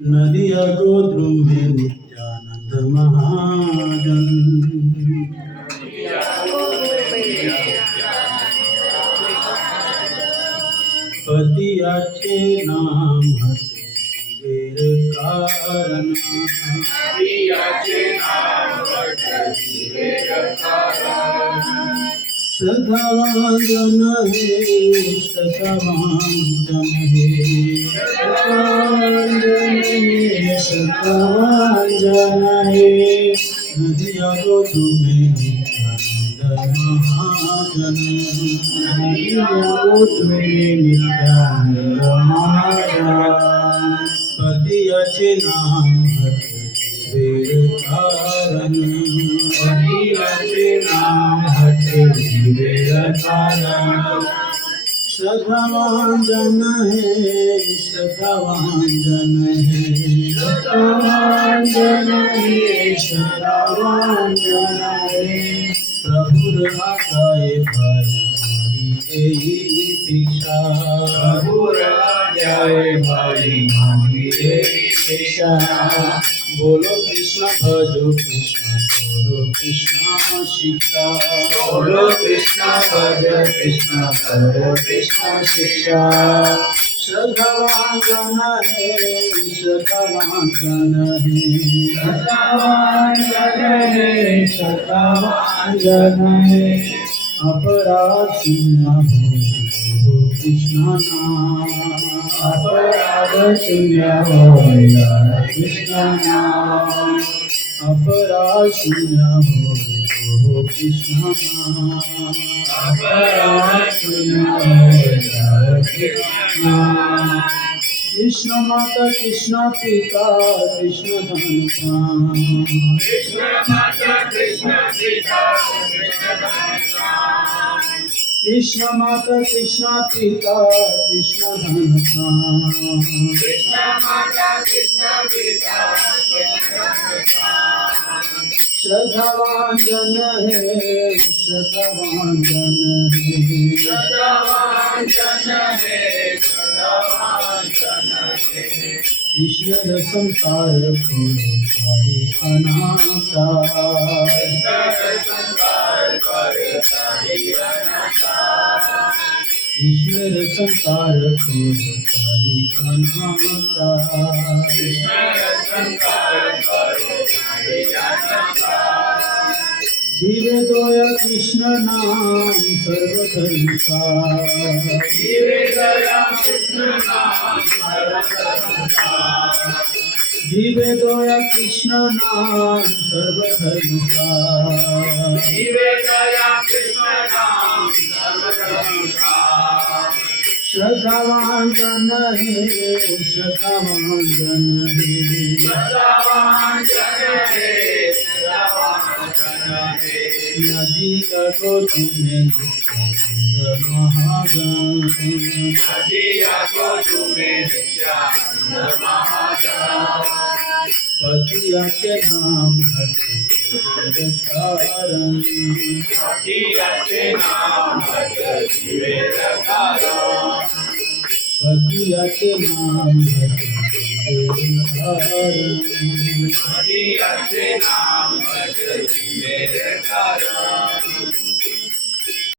नदिया गोद्रुम में नित्यानंद महाजन। पतियाचे नाम हटे वेर कारण। सदावांजन हे सदावांजन हे सदावांजन हे नदिया गोद्रुम में नित्यानंद महाजन। नदिया गोद्रुम में नित्यानंद महाजन। पतियाचे नाम हटे वेर कारण। पतियाचे नाम हटे वेर कारण। सदावांजन हे सदावांजन हे सदावांजन हे सदावांजन हे प्रभुर आज्ञाए भाई यही भिक्षा। प्रभुर आज्ञाए भाई यही भिक्षा। बोलो कृष्ण भजो कृष्ण करो कृष्ण शिक्षा। बोलो कृष्ण भज कृष्ण करो कृष्ण शिक्षा। सदावांजन हे सदावांजन हे सदावांजन हे सदावांजन हे अपराध शून्य हो कृष्ण नाम। अपराध शून्य हो कृष्ण नाम। अपराध शून्य हो कृष्ण नाम। अपराध शून्य हो कृष्ण नाम। कृष्ण माता कृष्ण पिता कृष्ण धन प्राण। कृष्ण माता कृष्ण पिता कृष्ण धन प्राण। कृष्ण माता कृष्ण पिता कृष्ण धन प्राण। कृष्ण माता कृष्ण पिता कृष्ण धन प्राण। सदावांजन हे सदावांजन हे सदावांजन हे सदावांजन हे ईश्वर संसार को सारी अनाथा। ईश्वर संसार पर सारी अनाथा। ईश्वर संसार को सारी अनाथा। ईश्वर संसार पर सारी अनाथा। जीवे दोया कृष्ण नाम सर्वधर्म का। जीवे दोया कृष्ण नाम सर्वधर्म का। जीवे दोया कृष्ण नाम सर्वधर्म का। जीवे दोया कृष्ण नाम सर्वधर्म का। सदावांजन हे सदावांजन हे सदावांजन हे सदावांजन हे नदिया गोद्रुम में नित्यानंद महाजन। नदिया गोद्रुम में नित्यानंद महाजन। पतियाचे नाम हटे वेर कारण। पतियाचे नाम हटे वेर कारण। पतियाचे नाम हटे वेर कारण। पतियाचे नाम हटे वेर कारण।